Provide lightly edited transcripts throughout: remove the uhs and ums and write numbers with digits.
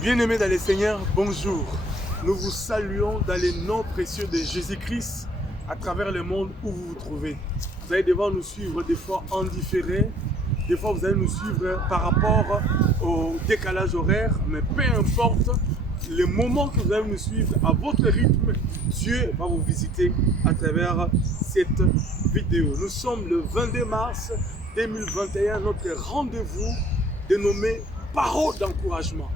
Bien-aimés dans les Seigneurs, bonjour. Nous vous saluons dans les noms précieux de Jésus-Christ à travers le monde où vous vous trouvez. Vous allez devoir nous suivre des fois en différé, des fois vous allez nous suivre par rapport au décalage horaire, mais peu importe le moment que vous allez nous suivre à votre rythme, Dieu va vous visiter à travers cette vidéo. Nous sommes le 22 mars 2021, notre rendez-vous dénommé Parole d'encouragement.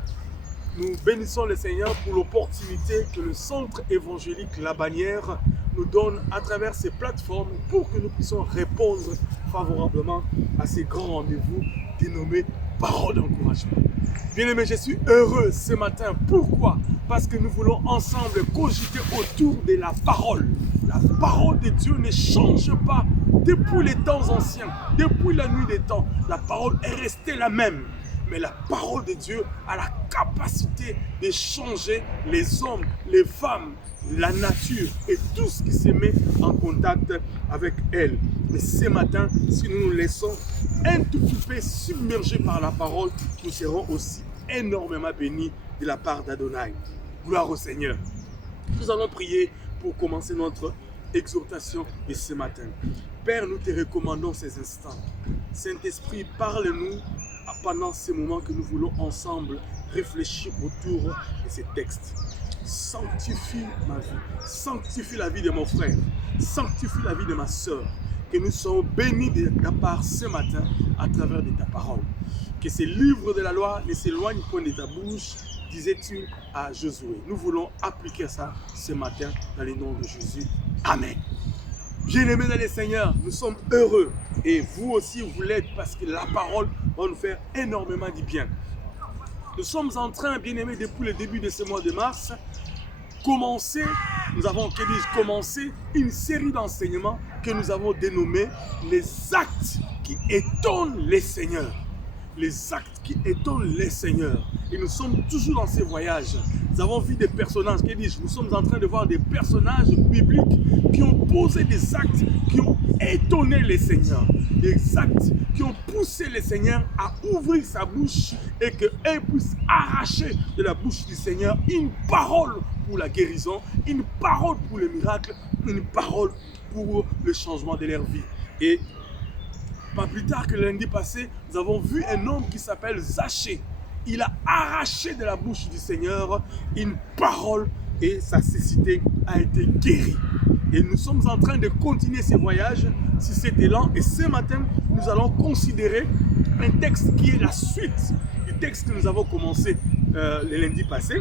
Nous bénissons le Seigneur pour l'opportunité que le Centre évangélique La Bannière nous donne à travers ces plateformes pour que nous puissions répondre favorablement à ces grands rendez-vous dénommés Parole d'encouragement. Bien-aimés, je suis heureux ce matin. Pourquoi? Parce que nous voulons ensemble cogiter autour de la parole. La parole de Dieu ne change pas depuis les temps anciens, depuis la nuit des temps. La parole est restée la même. Mais la parole de Dieu a la capacité de changer les hommes, les femmes, la nature et tout ce qui se met en contact avec elle. Mais ce matin, si nous nous laissons un tout petit peu submerger par la parole, nous serons aussi énormément bénis de la part d'Adonai. Gloire au Seigneur. Nous allons prier pour commencer notre exhortation de ce matin. Père, nous te recommandons ces instants. Saint-Esprit, parle-nous pendant ces moments que nous voulons ensemble réfléchir autour de ces textes. Sanctifie ma vie, sanctifie la vie de mon frère, sanctifie la vie de ma soeur. Que nous soyons bénis de ta part ce matin à travers de ta parole. Que ces livres de la loi ne s'éloignent point de ta bouche, disais-tu à Josué. Nous voulons appliquer ça ce matin dans le nom de Jésus. Amen. Bien-aimés dans les Seigneurs, nous sommes heureux et vous aussi vous l'êtes parce que la parole va nous faire énormément du bien. Nous sommes en train, bien-aimés, depuis le début de ce mois de mars, commencé une série d'enseignements que nous avons dénommés les actes qui étonnent les Seigneurs. Les actes qui étonnent les Seigneurs. Et nous sommes toujours dans ces voyages. Nous avons vu des personnages, nous sommes en train de voir des personnages bibliques qui ont posé des actes qui ont étonné les Seigneurs. Des actes qui ont poussé les Seigneurs à ouvrir sa bouche et qu'elle puisse arracher de la bouche du Seigneur une parole pour la guérison, une parole pour le miracle, une parole pour le changement de leur vie. Et pas plus tard que lundi passé, nous avons vu un homme qui s'appelle Zachée. Il a arraché de la bouche du Seigneur une parole et sa cécité a été guérie. Et nous sommes en train de continuer ces voyages sur cet élan. Et ce matin, nous allons considérer un texte qui est la suite du texte que nous avons commencé le lundi passé.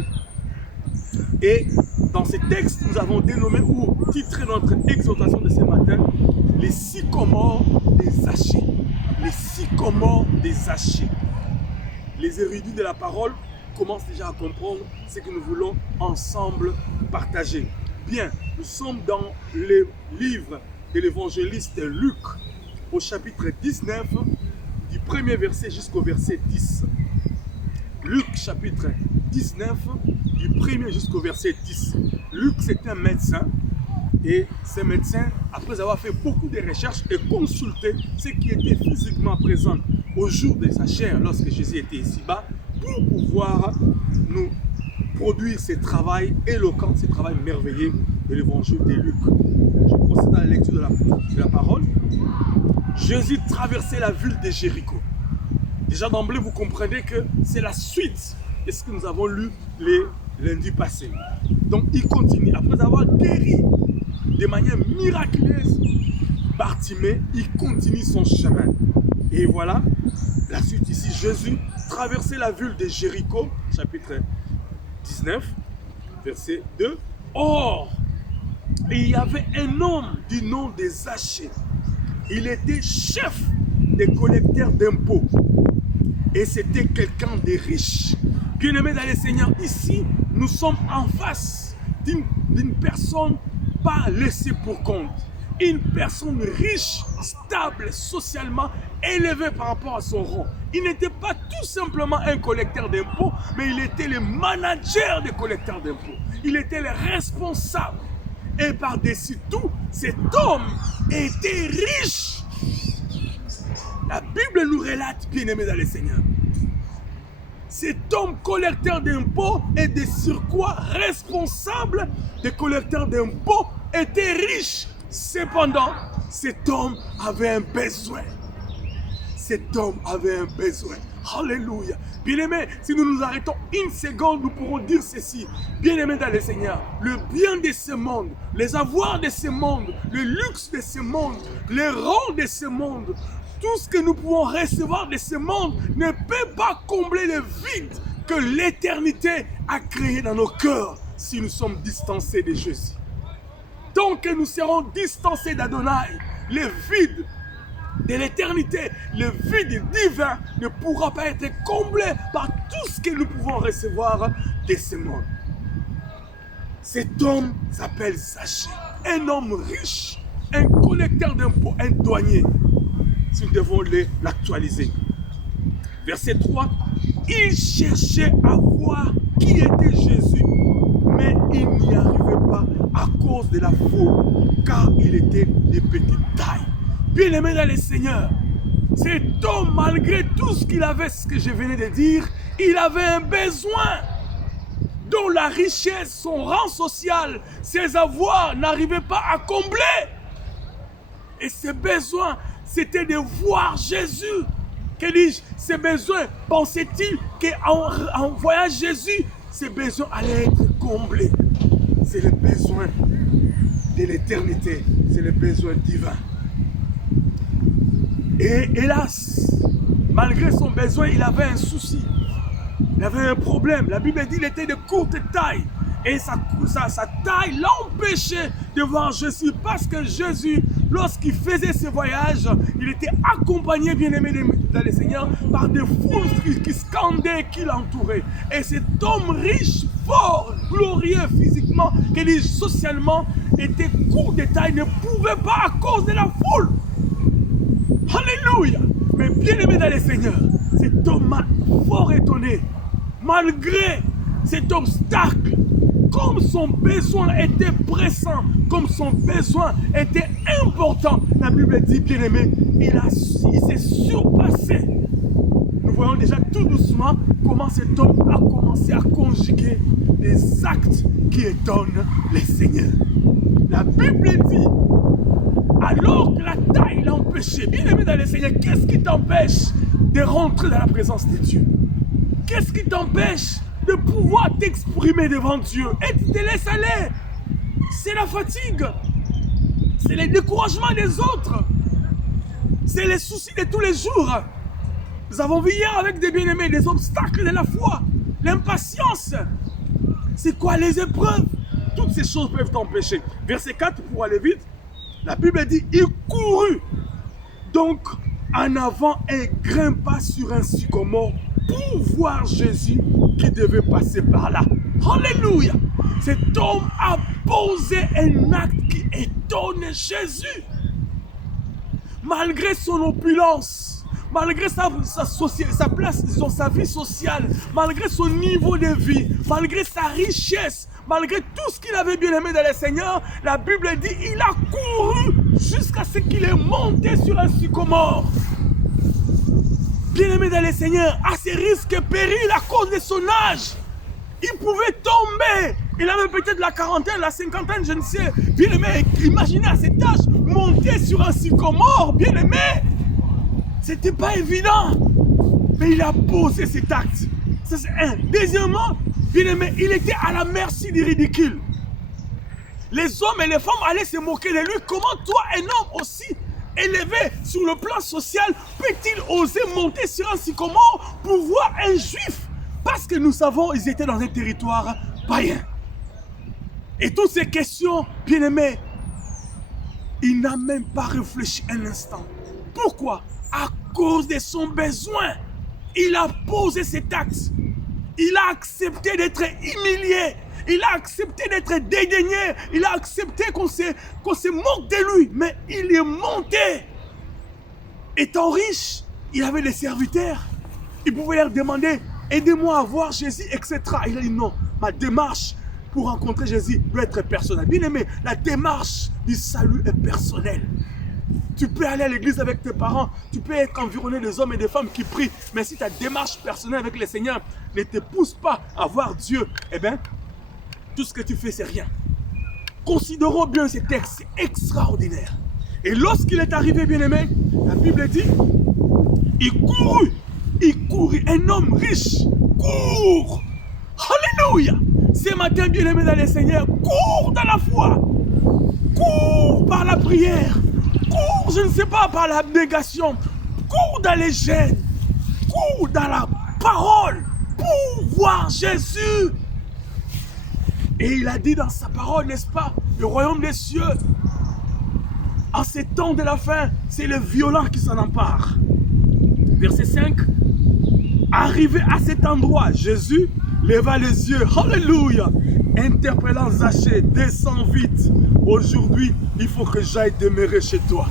Et dans ce texte, nous avons dénommé ou titré notre exhortation de ce matin les sycomores des Zachée. Les sycomores des Zachée. Les érudits de la parole commencent déjà à comprendre ce que nous voulons ensemble partager. Bien, nous sommes dans le livre de l'évangéliste Luc, au chapitre 19, du premier verset jusqu'au verset 10. Luc, chapitre 19, du premier jusqu'au verset 10. Luc, c'est un médecin. Et ce médecin, après avoir fait beaucoup de recherches et consulté ceux qui étaient physiquement présents au jour de sa chair, lorsque Jésus était ici-bas, pour pouvoir nous produire ce travail éloquent, ce travail merveilleux de l'évangile de Luc. Je procède à la lecture de la parole. Jésus traversait la ville de Jéricho. Déjà d'emblée, vous comprenez que c'est la suite de ce que nous avons lu les lundis passés. Donc il continue, après avoir guéri de manière miraculeuse Bartimée, il continue son chemin. Et voilà, la suite ici, Jésus traversait la ville de Jéricho, chapitre 19, verset 2. Or, il y avait un homme du nom de Zachée. Il était chef des collecteurs d'impôts. Et c'était quelqu'un de riche. Bien-aimés dans les Seigneurs, ici, nous sommes en face d'une personne pas laissée pour compte. Une personne riche, stable, socialement élevée par rapport à son rang. Il n'était pas tout simplement un collecteur d'impôts, mais il était le manager des collecteurs d'impôts. Il était le responsable. Et par-dessus tout, cet homme était riche. La Bible nous relate, bien-aimés dans les Seigneurs. Cet homme collecteur d'impôts et de surcroît responsable des collecteurs d'impôts était riche. Cependant, cet homme avait un besoin. Cet homme avait un besoin. Alléluia. Bien-aimés, si nous nous arrêtons une seconde, nous pourrons dire ceci. Bien-aimés dans le Seigneur, le bien de ce monde, les avoirs de ce monde, le luxe de ce monde, les rangs de ce monde, tout ce que nous pouvons recevoir de ce monde ne peut pas combler le vide que l'éternité a créé dans nos cœurs si nous sommes distancés de Jésus. Tant que nous serons distancés d'Adonai, le vide de l'éternité, le vide divin ne pourra pas être comblé par tout ce que nous pouvons recevoir de ce monde. Cet homme s'appelle Zachée, un homme riche, un collecteur d'impôts, un douanier. Si nous devons l'actualiser. Verset 3, il cherchait à voir qui était Jésus, mais il n'y arrivait pas à cause de la foule, car il était de petite taille. Bien-aimé dans le Seigneur, cet homme, malgré tout ce qu'il avait, ce que je venais de dire, il avait un besoin dont la richesse, son rang social, ses avoirs n'arrivaient pas à combler. Et ce besoin, c'était de voir Jésus. Que dis-je? Ces besoins, pensait-il qu'en voyant Jésus, ces besoins allaient être comblés. C'est le besoin de l'éternité, c'est le besoin divin. Et hélas, malgré son besoin, il avait un souci. Il avait un problème. La Bible dit qu'il était de courte taille. Et sa taille l'empêchait de voir Jésus. Parce que Jésus, lorsqu'il faisait ce voyage, il était accompagné, bien-aimé dans le Seigneur, par des foules qui scandaient, qui l'entouraient. Et cet homme riche, fort, glorieux physiquement, et socialement, était court de taille, ne pouvait pas à cause de la foule. Alléluia. Mais bien-aimé dans le Seigneur, cet homme m'a fort étonné. Malgré cet obstacle, comme son besoin était pressant, comme son besoin était important, la Bible dit, bien-aimé, il s'est surpassé. Nous voyons déjà tout doucement comment cet homme a commencé à conjuguer des actes qui étonnent les seigneurs. La Bible dit, alors que la taille l'empêchait, bien-aimé dans le Seigneur, qu'est-ce qui t'empêche de rentrer dans la présence de Dieu? Qu'est-ce qui t'empêche de pouvoir t'exprimer devant Dieu et tu te laisses aller? C'est la fatigue, c'est le découragement des autres, c'est les soucis de tous les jours. Nous avons vu hier avec des bien-aimés des obstacles de la foi, l'impatience. C'est quoi les épreuves? Toutes ces choses peuvent t'empêcher. Verset 4, pour aller vite, la Bible dit, il courut donc en avant et grimpa sur un sycomore pour voir Jésus qui devait passer par là. Alléluia! Cet homme a posé un acte qui étonne Jésus. Malgré son opulence, malgré sa place, sa vie sociale, malgré son niveau de vie, malgré sa richesse, malgré tout ce qu'il avait bien aimé dans le Seigneur, la Bible dit il a couru jusqu'à ce qu'il est monté sur un sycomore. Bien-aimé dans le Seigneur, à ses risques et périls à cause de son âge, il pouvait tomber. Il avait peut-être la quarantaine, la cinquantaine, je ne sais. Bien-aimé, imaginez à cet âge, monter sur un sycomore, bien-aimé. C'était pas évident. Mais il a posé cet acte. Ça, c'est un. Deuxièmement, bien-aimé, il était à la merci du ridicule. Les hommes et les femmes allaient se moquer de lui. Comment toi, un homme aussi élevé sur le plan social, peut-il oser monter sur un sycomore pour voir un juif? Parce que nous savons, ils étaient dans un territoire païen. Et toutes ces questions, bien-aimés, il n'a même pas réfléchi un instant. Pourquoi? À cause de son besoin. Il a posé cet acte. Il a accepté d'être humilié. Il a accepté d'être dédaigné. Il a accepté qu'on se moque de lui. Mais il est monté. Étant riche, il avait des serviteurs. Il pouvait leur demander, aidez-moi à voir Jésus, etc. Il a dit non, ma démarche pour rencontrer Jésus doit être personnelle. Bien aimé, la démarche du salut est personnelle. Tu peux aller à l'église avec tes parents, tu peux être environné des hommes et des femmes qui prient, mais si ta démarche personnelle avec le Seigneur ne te pousse pas à voir Dieu, eh bien, tout ce que tu fais, c'est rien. Considérons bien ces textes, c'est extraordinaire. Et lorsqu'il est arrivé, bien-aimé, la Bible dit, il courut, un homme riche, court. Alléluia. Ce matin, bien-aimé dans le Seigneur, cours dans la foi, cours par la prière, cours, je ne sais pas, par l'abnégation, cours dans les gènes, cours dans la parole pour voir Jésus. Et il a dit dans sa parole, n'est-ce pas, le royaume des cieux, en ces temps de la fin, c'est le violent qui s'en empare. Verset 5, arrivé à cet endroit, Jésus leva les yeux, alléluia, interpellant Zachée, descends vite, aujourd'hui, il faut que j'aille demeurer chez toi.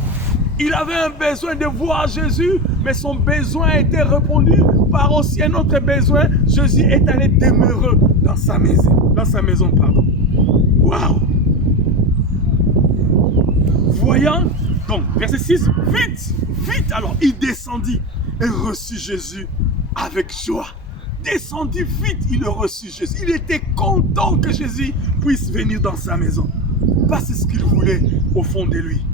Il avait un besoin de voir Jésus, mais son besoin a été répondu par aussi un autre besoin. Jésus est allé demeurer dans sa maison, pardon. Waouh! Voyant, donc, verset 6, vite, alors il descendit et reçut Jésus avec joie. Descendit vite, il reçut Jésus. Il était content que Jésus puisse venir dans sa maison. Parce que ce qu'il voulait au fond de lui.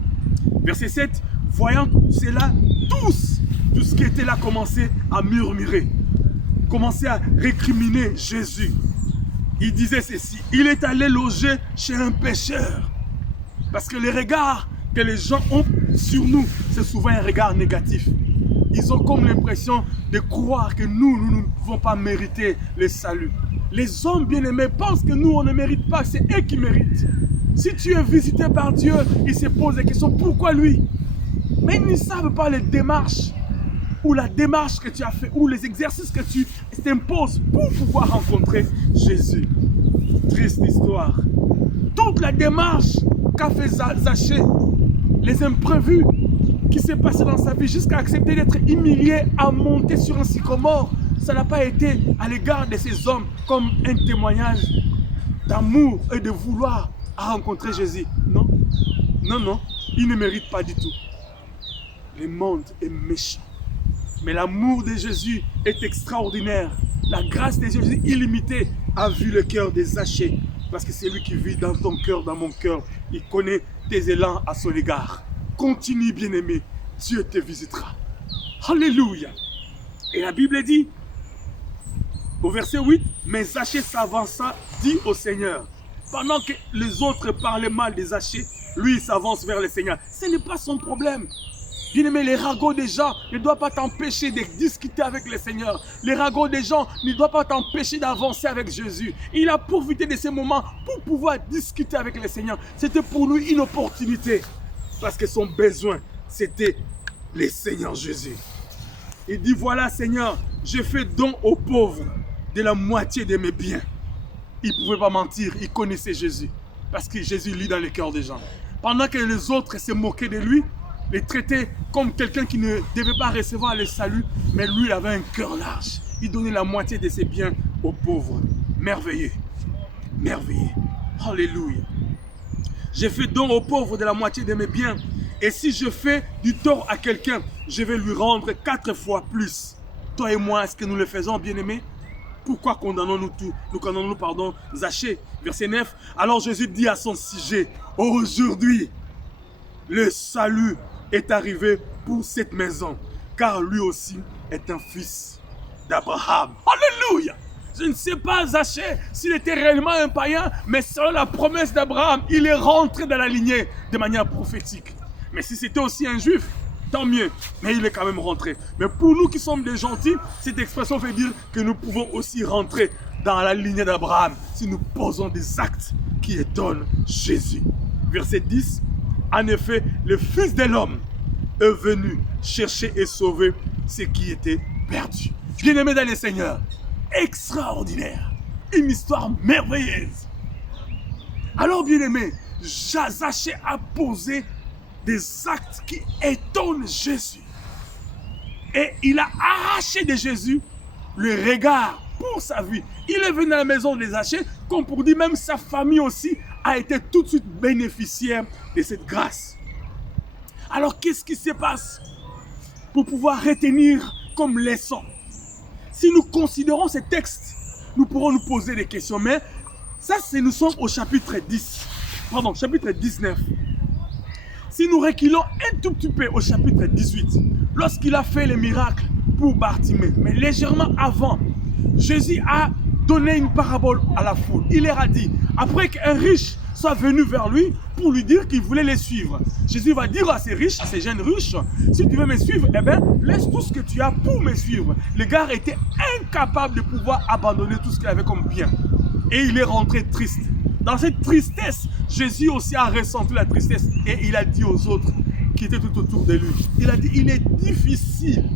Verset 7, voyant cela, tous ce qui était là commençaient à murmurer, commençaient à récriminer Jésus. Il disait ceci, il est allé loger chez un pécheur. Parce que les regards que les gens ont sur nous, c'est souvent un regard négatif. Ils ont comme l'impression de croire que nous ne pouvons pas mériter le salut. Les hommes bien-aimés pensent que nous, on ne mérite pas, c'est eux qui méritent. Si tu es visité par Dieu, ils se posent la question, pourquoi lui? Mais ils ne savent pas les démarches, ou la démarche que tu as fait, ou les exercices que tu t'imposes pour pouvoir rencontrer Jésus. Triste histoire. Toute la démarche qu'a fait Zachée, les imprévus qui s'est passé dans sa vie jusqu'à accepter d'être humilié à monter sur un sycomore, ça n'a pas été à l'égard de ces hommes comme un témoignage d'amour et de vouloir à rencontrer Jésus. Non, il ne mérite pas du tout. Le monde est méchant. Mais l'amour de Jésus est extraordinaire. La grâce de Jésus illimitée a vu le cœur de Zachée. Parce que c'est lui qui vit dans ton cœur, dans mon cœur. Il connaît tes élans à son égard. Continue, bien-aimé. Dieu te visitera. Alléluia. Et la Bible dit, au verset 8, mais Zachée s'avança, dit au Seigneur. Pendant que les autres parlaient mal de Zachée, lui il s'avance vers le Seigneur. Ce n'est pas son problème. Bien-aimé, les ragots des gens ne doivent pas t'empêcher de discuter avec le Seigneur. Les ragots des gens ne doivent pas t'empêcher d'avancer avec Jésus. Il a profité de ces moments pour pouvoir discuter avec le Seigneur. C'était pour lui une opportunité. Parce que son besoin, c'était le Seigneur Jésus. Il dit, voilà Seigneur, je fais don aux pauvres de la moitié de mes biens. Il ne pouvait pas mentir, il connaissait Jésus. Parce que Jésus lit dans le cœur des gens. Pendant que les autres se moquaient de lui, les traitaient comme quelqu'un qui ne devait pas recevoir le salut, mais lui, il avait un cœur large. Il donnait la moitié de ses biens aux pauvres. Merveilleux. Merveilleux. Alléluia. J'ai fait don aux pauvres de la moitié de mes biens. Et si je fais du tort à quelqu'un, je vais lui rendre 4 fois plus. Toi et moi, est-ce que nous le faisons, bien-aimés? Pourquoi condamnons-nous tout? Nous condamnons, pardon, Zachée. Verset 9. Alors Jésus dit à son sujet, aujourd'hui, le salut est arrivé pour cette maison, car lui aussi est un fils d'Abraham. Alléluia! Je ne sais pas, Zachée, s'il était réellement un païen, mais selon la promesse d'Abraham, il est rentré dans la lignée de manière prophétique. Mais si c'était aussi un juif, tant mieux, mais il est quand même rentré. Mais pour nous qui sommes des gentils, cette expression veut dire que nous pouvons aussi rentrer dans la lignée d'Abraham si nous posons des actes qui étonnent Jésus. Verset 10. En effet, le Fils de l'homme est venu chercher et sauver ce qui était perdu. Bien-aimé dans le Seigneur, extraordinaire, une histoire merveilleuse. Alors, bien-aimé, Zachée a posé des actes qui étonnent Jésus. Et il a arraché de Jésus le regard pour sa vie. Il est venu à la maison de Zachée, comme pour dire, même sa famille aussi a été tout de suite bénéficiaire de cette grâce. Alors qu'est-ce qui se passe pour pouvoir retenir comme leçon? Si nous considérons ces textes, nous pourrons nous poser des questions. Mais ça, nous sommes au chapitre 19. Si nous reculons un tout petit peu au chapitre 18, lorsqu'il a fait les miracles pour Bartimée, mais légèrement avant, Jésus a donné une parabole à la foule. Il leur a dit, après qu'un riche soit venu vers lui pour lui dire qu'il voulait les suivre, Jésus va dire à ces riches, à ces jeunes riches, si tu veux me suivre, eh bien, laisse tout ce que tu as pour me suivre. Le gars était incapable de pouvoir abandonner tout ce qu'il avait comme bien. Et il est rentré triste. Dans cette tristesse, Jésus aussi a ressenti la tristesse et il a dit aux autres qui étaient tout autour de lui, il a dit, il est difficile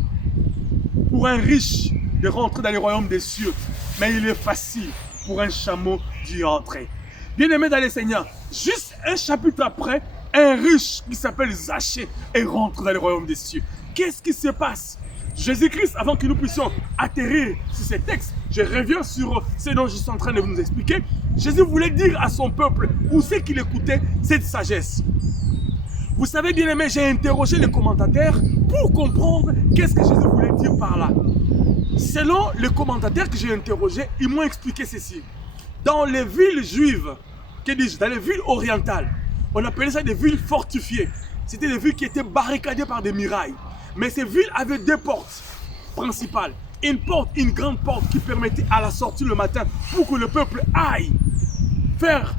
pour un riche de rentrer dans le royaume des cieux, mais il est facile pour un chameau d'y entrer. Bien-aimés dans le Seigneur, juste un chapitre après, un riche qui s'appelle Zachée est rentré dans le royaume des cieux. Qu'est-ce qui se passe? Jésus-Christ, avant que nous puissions atterrir sur ces textes, je reviens sur ce dont je suis en train de vous expliquer. Jésus voulait dire à son peuple, où c'est qu'il écoutait cette sagesse. Vous savez, bien aimé, j'ai interrogé les commentateurs pour comprendre qu'est-ce que Jésus voulait dire par là. Selon les commentateurs que j'ai interrogés, ils m'ont expliqué ceci. Dans les villes juives, que dis-je, dans les villes orientales, on appelait ça des villes fortifiées. C'était des villes qui étaient barricadées par des murailles. Mais ces villes avaient deux portes principales. Une grande porte qui permettait à la sortie le matin pour que le peuple aille faire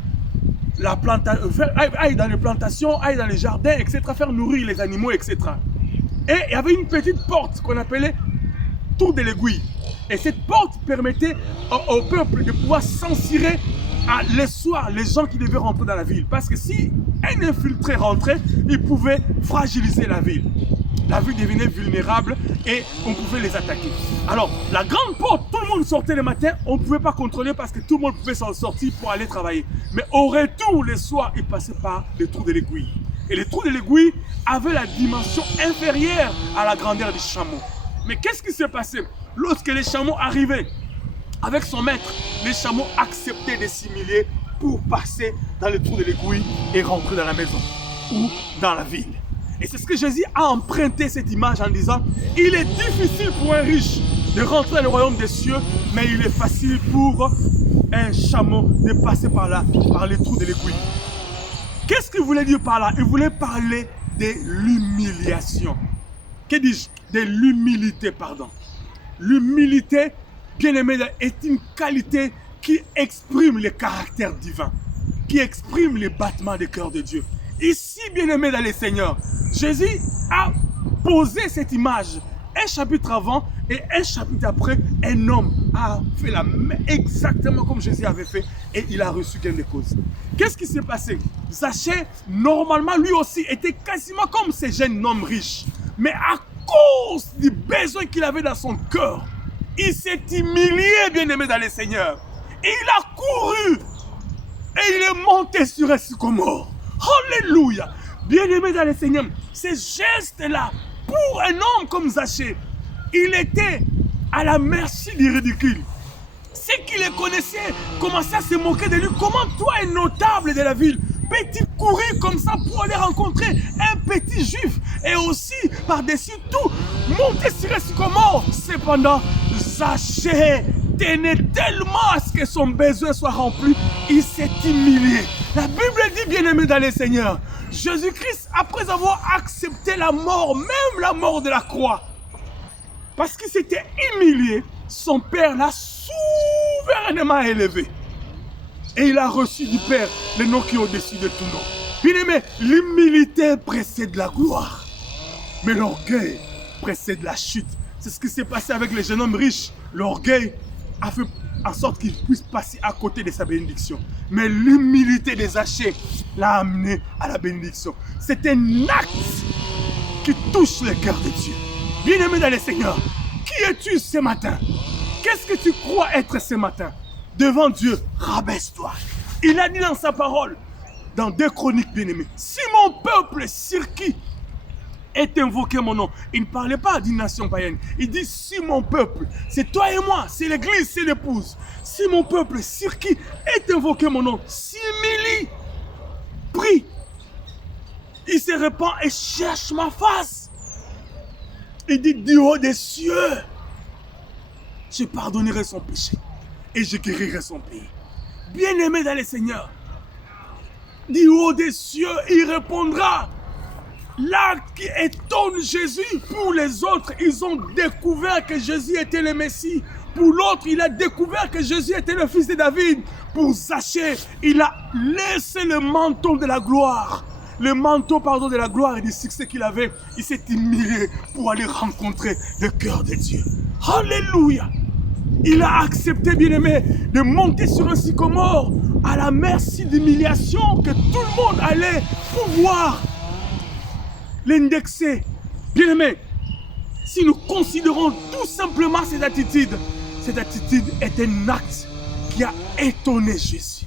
aille dans les plantations, aille dans les jardins, etc., faire nourrir les animaux, etc. Et il y avait une petite porte qu'on appelait tour de l'aiguille. Et cette porte permettait au peuple de pouvoir censurer les soirs les gens qui devaient rentrer dans la ville. Parce que si un infiltré rentrait, il pouvait fragiliser la ville. La ville devenait vulnérable et on pouvait les attaquer. Alors, la grande porte, tout le monde sortait le matin, on ne pouvait pas contrôler parce que tout le monde pouvait s'en sortir pour aller travailler. Mais au retour, les soirs, ils passaient par les trous de l'aiguille. Et les trous de l'aiguille avaient la dimension inférieure à la grandeur du chameau. Mais qu'est-ce qui s'est passé? Lorsque les chameaux arrivaient avec son maître, les chameaux acceptaient de s'humilier pour passer dans les trous de l'aiguille et rentrer dans la maison ou dans la ville. Et c'est ce que Jésus a emprunté cette image en disant, il est difficile pour un riche de rentrer dans le royaume des cieux, mais il est facile pour un chameau de passer par là, par les trous de l'aiguille. Qu'est-ce qu'il voulait dire par là? Il voulait parler de l'humiliation. Que dis-je? De l'humilité, pardon. L'humilité, bien aimé, est une qualité qui exprime le caractère divin, qui exprime les battements du cœur de Dieu. Ici, bien aimé dans les Seigneurs, Jésus a posé cette image. Un chapitre avant et un chapitre après, un homme a fait exactement comme Jésus avait fait et il a reçu gain de cause. Qu'est-ce qui s'est passé? Zachée, normalement, lui aussi, était quasiment comme ces jeunes hommes riches. Mais à cause du besoin qu'il avait dans son cœur, il s'est humilié, bien aimé dans les Seigneurs. Et il a couru et il est monté sur un sycomore. Alléluia! Bien-aimé dans le Seigneur, ces gestes-là, pour un homme comme Zachée, il était à la merci du ridicule. Ceux qui le connaissaient commençaient à se moquer de lui. Comment toi, un notable de la ville, peux-tu courir comme ça pour aller rencontrer un petit juif et aussi, par-dessus tout, monter sur un sycomore? Cependant, Zachée tenait tellement à ce que son besoin soit rempli, il s'est humilié. La Bible dit, bien-aimé dans le Seigneur, Jésus-Christ, après avoir accepté la mort, même la mort de la croix, parce qu'il s'était humilié, son Père l'a souverainement élevé. Et il a reçu du Père le nom qui est au-dessus de tout nom. Bien-aimé, l'humilité précède la gloire, mais l'orgueil précède la chute. C'est ce qui s'est passé avec les jeunes hommes riches. L'orgueil a fait en sorte qu'il puisse passer à côté de sa bénédiction. Mais l'humilité des Zachée l'a amené à la bénédiction. C'est un acte qui touche le cœur de Dieu. Bien-aimé dans le Seigneur, qui es-tu ce matin? Qu'est-ce que tu crois être ce matin? Devant Dieu, rabaisse-toi. Il a dit dans sa parole, dans 2 Chroniques, bien-aimés, si mon peuple sur qui est invoqué mon nom. Il ne parlait pas d'une nation païenne. Il dit, si mon peuple, c'est toi et moi, c'est l'église, c'est l'épouse. Si mon peuple, sur qui est invoqué mon nom, s'humilie, prie, Il se répand et cherche ma face. Il dit du haut des cieux, je pardonnerai son péché et je guérirai son pays. Bien-aimé dans le Seigneur, du haut des cieux, il répondra. L'acte qui étonne Jésus, pour les autres, ils ont découvert que Jésus était le Messie. Pour l'autre, il a découvert que Jésus était le fils de David. Pour Zachée, il a laissé le manteau de la gloire. Le manteau, pardon, de la gloire et du succès qu'il avait. Il s'est humilié pour aller rencontrer le cœur de Dieu. Alléluia! Il a accepté, bien-aimé, de monter sur un sycomore à la merci d'humiliation que tout le monde allait pouvoir l'indexer. Bien-aimé, si nous considérons tout simplement cette attitude est un acte qui a étonné Jésus.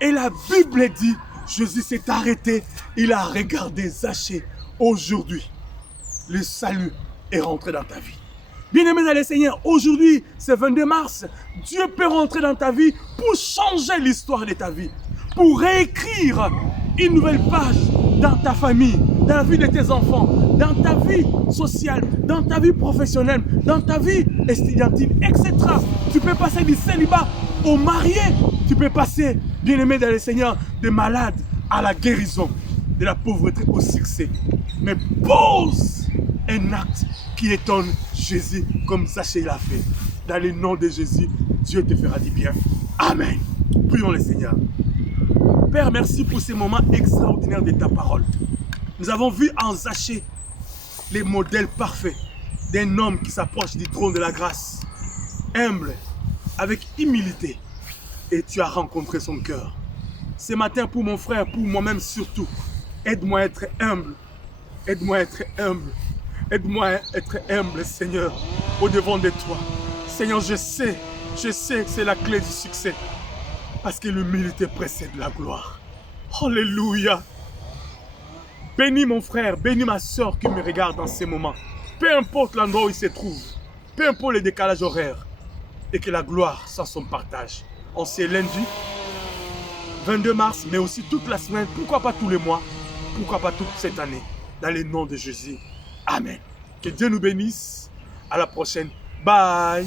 Et la Bible dit, Jésus s'est arrêté, il a regardé Zachée. Aujourd'hui, le salut est rentré dans ta vie. Bien-aimé dans le Seigneur, aujourd'hui, c'est 22 mars, Dieu peut rentrer dans ta vie pour changer l'histoire de ta vie, pour réécrire une nouvelle page dans ta famille, dans la vie de tes enfants, dans ta vie sociale, dans ta vie professionnelle, dans ta vie estudiantine, etc. Tu peux passer du célibat au marié, tu peux passer, bien-aimé dans le Seigneur, de malade à la guérison, de la pauvreté au succès. Mais pose un acte qui étonne Jésus comme Zachée l'a fait. Dans le nom de Jésus, Dieu te fera du bien. Amen. Prions le Seigneur. Père, merci pour ces moments extraordinaires de ta parole. Nous avons vu en Zachée les modèles parfaits d'un homme qui s'approche du trône de la grâce, humble, avec humilité. Et tu as rencontré son cœur. Ce matin, pour mon frère, pour moi-même surtout, aide-moi à être humble. Aide-moi à être humble. Aide-moi à être humble, Seigneur, au-devant de toi. Seigneur, je sais que c'est la clé du succès. Parce que l'humilité précède la gloire. Alléluia. Bénis mon frère, bénis ma soeur qui me regarde dans ces moments. Peu importe l'endroit où il se trouve, peu importe le décalage horaire, et que la gloire soit son partage. On sait lundi, 22 mars, mais aussi toute la semaine, pourquoi pas tous les mois, pourquoi pas toute cette année, dans le nom de Jésus. Amen. Que Dieu nous bénisse. À la prochaine. Bye.